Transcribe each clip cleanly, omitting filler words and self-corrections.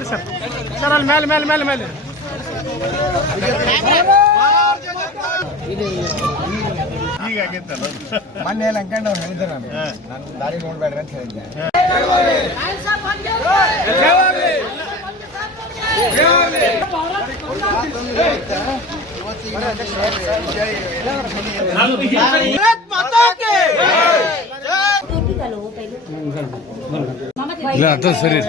ನಿಂದ್ರಿ sir sir ಅಲ್ಲಿ ಮೇಲೆ ಮೇಲೆ ಮೇಲೆ ಮೇಲೆ ಈಗ ಆಗೈತಲ್ಲ ಮೊನ್ನೆ ಲಂಕಂಡ್ ಅವ್ರು ಹೇಳಿದ್ರು ನಾನು ದಾರಿ ನೋಡ್ಬೇಡ್ರಿ ಅಂತ ಹೇಳಿದ್ದೆ. ಸರಿ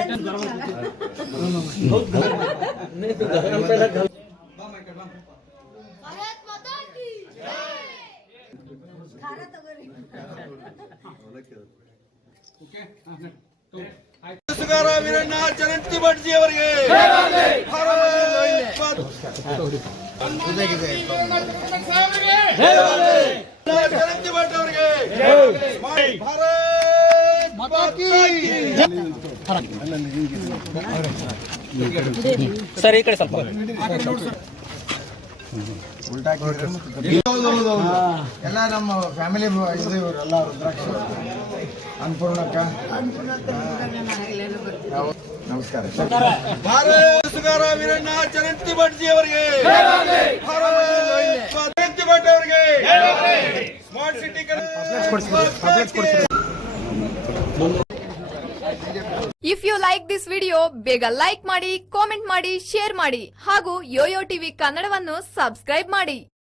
ವೀರಣ್ಣ ಚರಂತಿ ಭಟ್ಜಿ ಅವರಿಗೆ ಚರಂತಿ ಭಟ್ ಅವರಿಗೆ ಸರ್ ಈ ಕಡೆ ಸ್ವಲ್ಪ ಎಲ್ಲ ನಮ್ಮ ಫ್ಯಾಮಿಲಿ ಇದು ಇವರೆಲ್ಲ ರುದ್ರಾಕ್ಷ ಅನ್ನಪೂರ್ಣಕ್ಕ ನಮಸ್ಕಾರ. ಭಾರತ ವೀರಣ್ಣ ಚರಂತಿ ಭಟ್ಜಿ ಅವರಿಗೆ ಚರಂತಿ ಭಟ್ ಅವರಿಗೆ smart city if you like this video ಬೇಗ ಲೈಕ್ ಮಾಡಿ, ಕಾಮೆಂಟ್ ಮಾಡಿ, ಶೇರ್ ಮಾಡಿ ಹಾಗೂ ಯೋಯೋ ಟಿವಿ ಕನ್ನಡವನ್ನು ಸಬ್ಸ್ಕ್ರೈಬ್ ಮಾಡಿ.